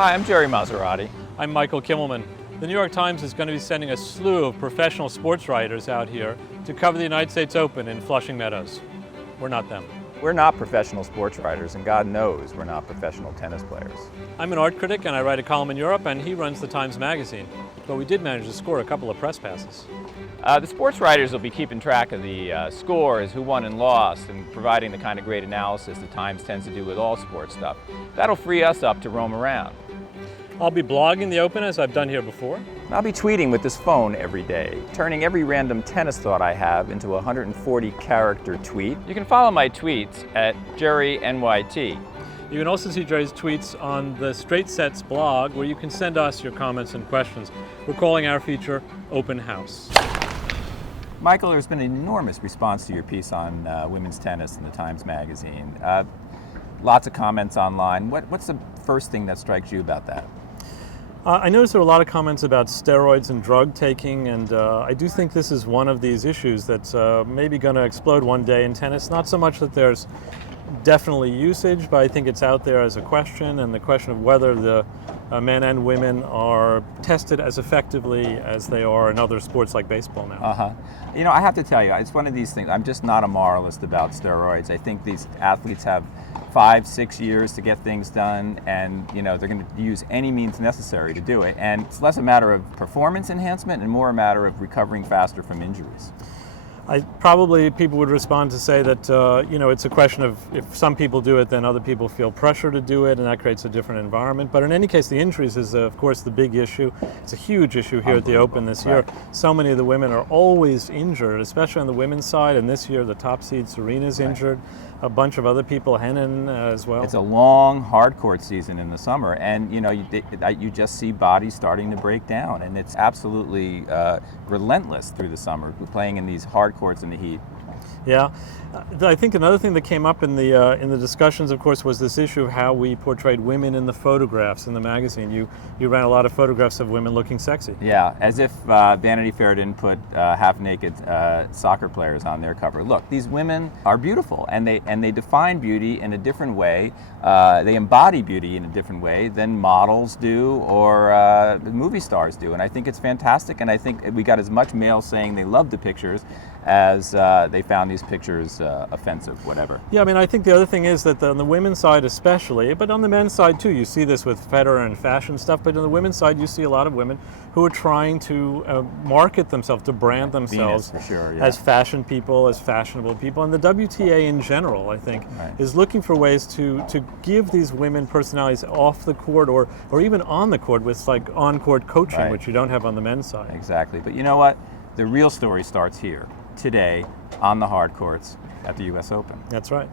Hi, I'm Gerald Marzorati. I'm Michael Kimmelman. The New York Times is going to be sending a slew of professional sports writers out here to cover the United States Open in Flushing Meadows. We're not them. We're not professional sports writers, and God knows we're not professional tennis players. I'm an art critic and I write a column in Europe, and he runs the Times Magazine. But we did manage to score a couple of press passes. The sports writers will be keeping track of the scores, who won and lost, and providing the kind of great analysis the Times tends to do with all sports stuff. That'll free us up to roam around. I'll be blogging the Open as I've done here before. I'll be tweeting with this phone every day, turning every random tennis thought I have into a 140-character tweet. You can follow my tweets at JerryNYT. You can also see Jerry's tweets on the Straight Sets blog, where you can send us your comments and questions. We're calling our feature Open House. Michael, there's been an enormous response to your piece on women's tennis in the Times Magazine. Lots of comments online. What's the first thing that strikes you about that? I noticed there were a lot of comments about steroids and drug taking, and I do think this is one of these issues that's maybe going to explode one day in tennis. Not so much that there's definitely usage, but I think it's out there as a question, and the question of whether the men and women are tested as effectively as they are in other sports like baseball now. You know, I have to tell you, it's one of these things. I'm just not a moralist about steroids. I think these athletes have 5-6 years to get things done, and you know they're going to use any means necessary to do it. And it's less a matter of performance enhancement and more a matter of recovering faster from injuries. Probably people would respond to say that you know, it's a question of if some people do it, then other people feel pressure to do it, and that creates a different environment. But in any case, the injuries is of course the big issue. It's a huge issue here at the Open this year. So many of the women are always injured, especially on the women's side, and this year the top seed Serena's injured. A bunch of other people, Henin as well. It's a long, hard court season in the summer, and you know you just see bodies starting to break down, and it's absolutely relentless through the summer, playing in these hard courts in the heat. Yeah, I think another thing that came up in the discussions, of course, was this issue of how we portrayed women in the photographs in the magazine. You ran a lot of photographs of women looking sexy. Yeah, as if Vanity Fair didn't put half-naked soccer players on their cover. Look, these women are beautiful, and they define beauty in a different way. They embody beauty in a different way than models do or movie stars do, and I think it's fantastic. And I think we got as much mail saying they loved the pictures as they found these pictures offensive, whatever. Yeah, I mean, I think the other thing is that on the women's side especially, but on the men's side too, you see this with Federer and fashion stuff, but on the women's side you see a lot of women who are trying to market themselves, to brand themselves Venus, for sure, yeah. as fashion people, as fashionable people. And the WTA in general, I think, is looking for ways to give these women personalities off the court or even on the court with like on-court coaching, which you don't have on the men's side. Exactly, but you know what? The real story starts here, today, on the hard courts at the US Open. That's right.